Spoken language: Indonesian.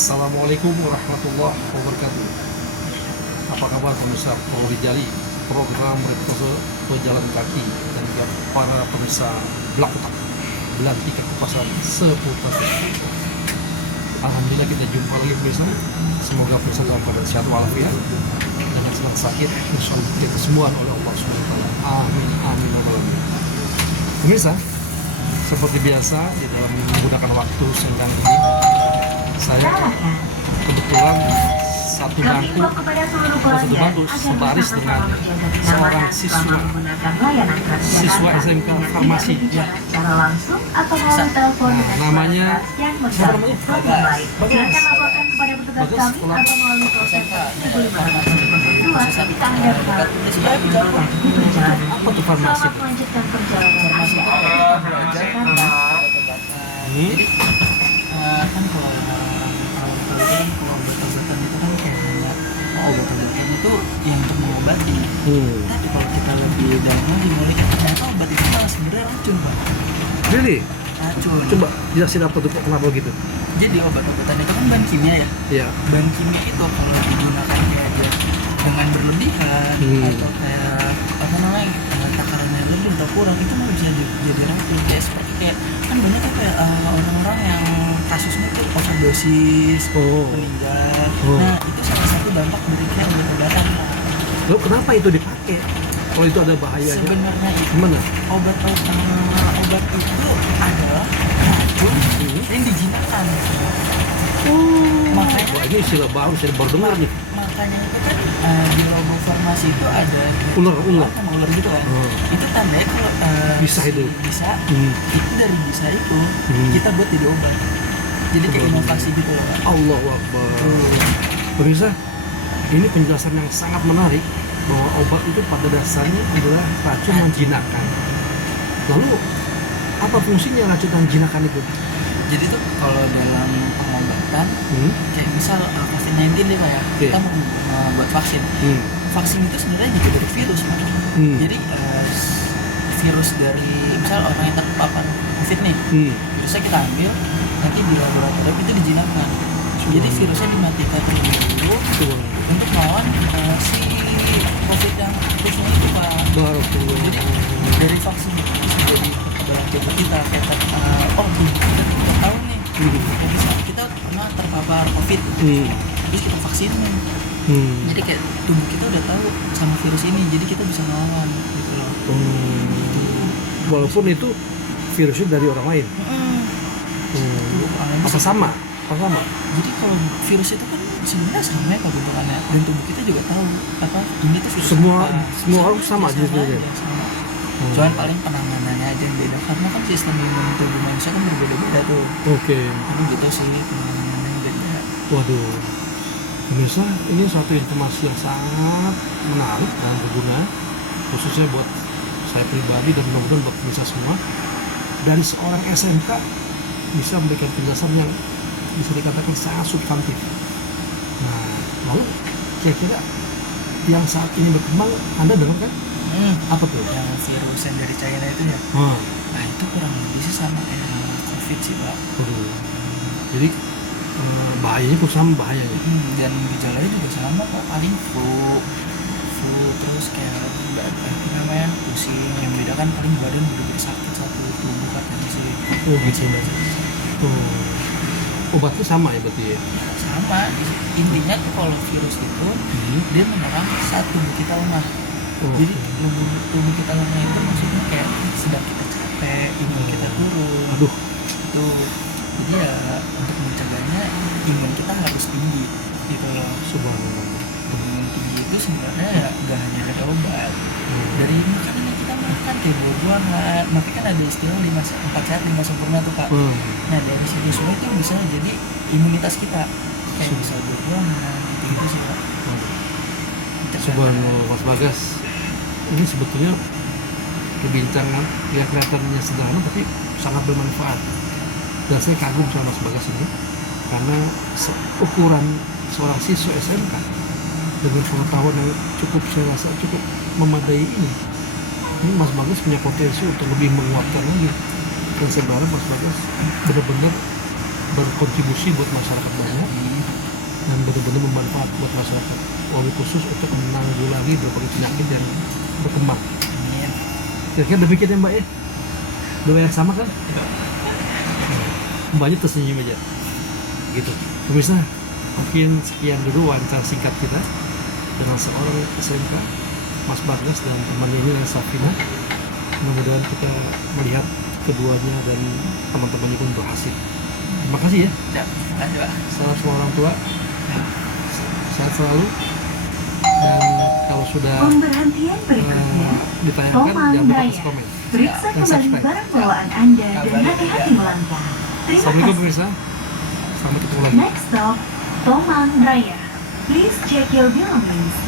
Assalamualaikum warahmatullahi wabarakatuh. Apa kabar pemirsa Pulau Rijali, program reportase pejalan kaki dan juga para pemirsa Blak Otak Belantika Kupasan seputar. Alhamdulillah kita jumpa lagi pemirsa. Semoga pemirsa dalam keadaan sehat walafiat dan senang sakit insyaallah kita kesembuhan oleh Allah SWT. Amin amin amin. Pemirsa, seperti biasa di dalam menggunakan waktu senggang ini, saya kebetulan satu bangku sebaris dengan seorang siswa SMK Farmasi. Nah, namanya Bagus. Apa tuh farmasi? Jadi kan kalau obat-obatan itu kan kayak banyak obat-obatan itu yang untuk mengobati. Tapi kalau kita lebih dalam lagi mulai ternyata obat itu malah sebenarnya racun, Pak. Really? Racun. Coba jelasin apa tuh, kenapa gitu? Jadi obat-obatan itu kan bahan kimia ya. Iya. Bahan kimia itu kalau digunakan kayak aja dengan berlebihan atau kayak apa namanya takarannya lebih atau kurang, itu malah bisa jadi racun. Kayak seperti kayak kan banyak kan kayak orang-orang yang kasusnya tuh overdosis, meninggal. Nah itu salah satu dampak dari kayak obat-obatan. Lalu kenapa itu dipakai? Kalau itu ada bahayanya? Sebenarnya itu gimana? obat itu adalah racun yang dijinakkan. Makanya Wah, ini istilah baru, saya baru dengar nih. makanya itu kan di logo farmasi itu ada Ular. sama ular gitu kan. Itu tandanya kalau Bisa itu. bisa itu dari bisa itu kita buat jadi obat. Jadi kayak inovasi gitu loh, Pak. Allahu Akbar. Pemirsa, ini penjelasan yang sangat menarik bahwa obat itu pada dasarnya adalah racun menjinakkan. Lalu apa fungsinya racun menjinakkan itu? Jadi tuh kalau dalam pengobatan kayak misal COVID-19 nih Pak ya, kita mau buat vaksin. Vaksin itu sebenarnya juga dari virus, Pak. Jadi virus dari misal orang yang terpapar COVID nih, virusnya kita ambil, nanti di laboratorium itu dijinakkan. Jadi virusnya dimatikan terlebih dulu untuk melawan si COVID yang virusnya itu, Pak. Jadi dari vaksin itu bisa jadi kekebalan tubuh kita kayak kita tahu nih kita pernah terpapar COVID, terus kita vaksinin. Jadi kayak tubuh kita udah tahu sama virus ini, jadi kita bisa melawan gitu loh. Walaupun itu virusnya dari orang lain. Apa sama? Jadi kalau virus itu kan sebenarnya sama ya bentukannya, dan tubuh kita juga tahu apa ini tuh virus semua orang sama jenisnya. Cuman paling penanganannya aja yang beda, karena kan sistem imun tubuh manusia kan berbeda-beda tuh. Tapi gitu sih penanganannya yang beda. Waduh, pemirsa, ini suatu informasi yang sangat menarik dan berguna, khususnya buat saya pribadi dan mudah-mudahan buat pemirsa semua. Dari seorang SMK bisa memberikan penjelasan yang bisa dikatakan sangat substantif. Nah, lalu kira-kira yang saat ini berkembang, Anda dengar kan? Apa tuh? Yang virus yang dari China itu ya? Nah itu kurang lebih sih sama kayak COVID sih, Pak. Jadi bahayanya pun sama bahayanya. Dan gejalanya juga sama kok, paling flu terus kayak apa namanya pusing. Yang beda kan paling badan bener-bener sakit satu tubuh katanya sih. Gitu. Obatnya sama ya berarti ya? Sama, intinya tuh kalau virus itu dia menyerang saat tubuh kita lemah. Jadi tubuh kita lemah itu maksudnya kayak sedang kita capek, imun kita turun. Itu jadi ya untuk mencegahnya imun kita harus tinggi gitu loh. Subhanallah. Imun tinggi itu sebenarnya ya nggak hanya dari obat, dari makanan yang kita makan kayak buah-buahan. Makanya kan ada istilah 4 sehat 5 sempurna tuh, Pak. Nah dari situ semua itu bisa jadi imunitas kita, kayak bisa buah-buahan gitu sih, Pak. Subhanallah, Mas Bagas. Ini sebetulnya perbincangan yang kelihatannya sederhana tapi sangat bermanfaat. Dan saya kagum sama Mas Bagas ini karena ukuran seorang siswa SMK dengan pengetahuan yang cukup, saya rasa cukup memadai ini Mas Bagas punya potensi untuk lebih menguatkan lagi. Dan saya berharap Mas Bagas benar-benar berkontribusi buat masyarakat banyak dan benar-benar bermanfaat buat masyarakat, wabil khusus untuk menanggulangi berbagai penyakit yang berkembang. Amin. Kira-kira demikian ya Mbak ya? Doa yang sama kan? Mbaknya tersenyum aja gitu. Pemirsa, mungkin sekian dulu wawancara singkat kita dengan seorang SMK, Mas Bagas dan temannya ini Safina. Mudah-mudahan kita melihat keduanya dan teman-temannya pun berhasil. Terima kasih ya. Ya, lanjut Pak. Salam semua orang tua, sehat selalu, dan kalau sudah Pemberhentian berikutnya, ditayangkan Tomang jangan lupa Raya. kasih komen. Periksa Dan kembali subscribe. barang bawaan Anda dan Kabarin hati-hati juga. melangkah. Terima Assalamualaikum kasih. pemirsa, sampai ketemu lagi. Next stop, Tomang Raya. Please check your belongings.